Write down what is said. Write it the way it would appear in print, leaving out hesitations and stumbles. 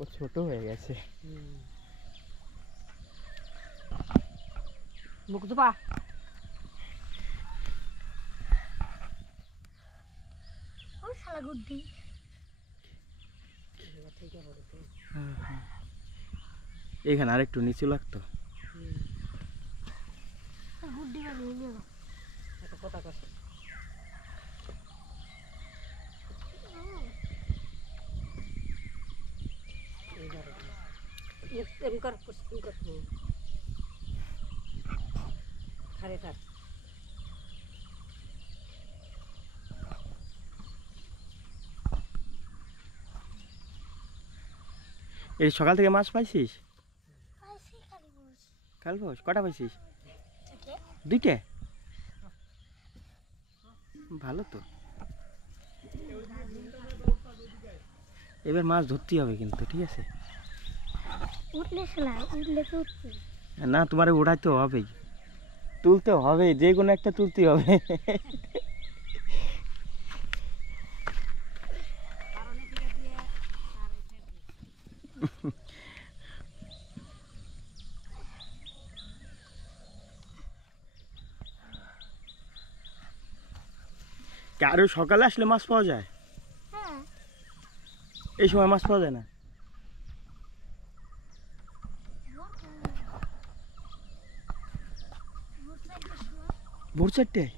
ও ছোট হয়ে গেছে। মুখ ধোপা ও শালা গুড্ডি এখানে আরেকটু নিচু লাগতো। গুড্ডি বানিয়ে নিও একটা কথা কস এম কর পুষ্টিং কর খারে থাক এই সকাল থেকে মাছ পাইছিস? পাইছি খালি বস কাল বস কটা পাইছিস? থেকে দুইটা? ভালো তো। এবার মাছ ধরতেই হবে কিন্তু, ঠিক আছে? উঠলে শালা উঠলে তো উঠতে না, তোমার উঠাইতে হবেই, তুলতে হবে, যে কোনো একটা তুলতেই হবে। আরো সকালে আসলে মাছ পাওয়া যায়? হ্যাঁ এই সময় মাছ পাওয়া যায় না? ভোর 4টায়?